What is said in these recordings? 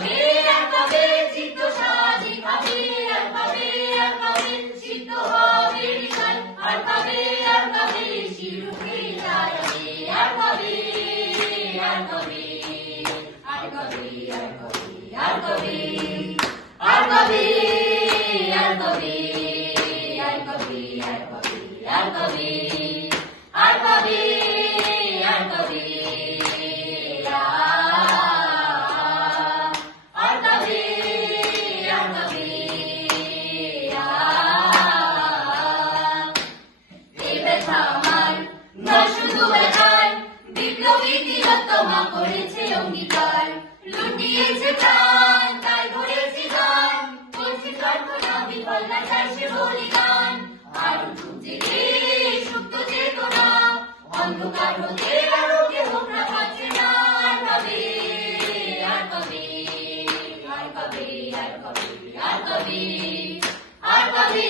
কবে আর কবে চিত্ত সাজি খাবে, আর কবে চিত্ত হবে বিশাল, আর কবে শির উঠে দাঁড়াবে, আর কবে আর কবে আর কবে আর কবে আর কবে আর কবে আর কবে আর কবে আর কবে আর কবে আর কবে আর কবে আর কবে এই ব্যথা আমার নয় শুধু ব্যথার, বিপ্লবী তিলোত্তমা করেছে অঙ্গীকার, লুটিয়েছে প্রাণ তাই ধরেছি গান, বলছি কল্পনা বিফল না চাই সে বলিদান, আর উঠুক জেগে সুপ্ত চেতনা, অন্ধকার হতে আলোকে হোক না থাকছে না, আর কবে আর কবে আর কবে আর কবে আর কবে আর কবে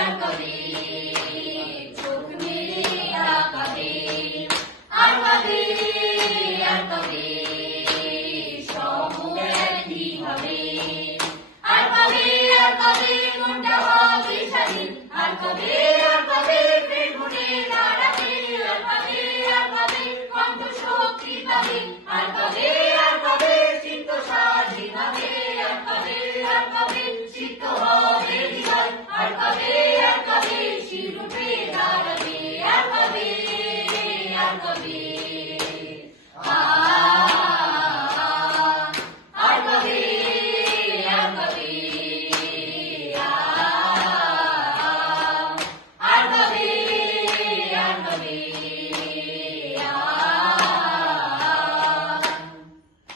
আর কবে চোখ মেলে তাকাবে, আর কবে আর কবে সময় একদিন হবে, আর কবে মনটা হবে স্বাধীন, আর কবে প্রেম ঘুরে দাঁড়াবে, আর কবে কণ্ঠ শক্তি পাবে, আর কবে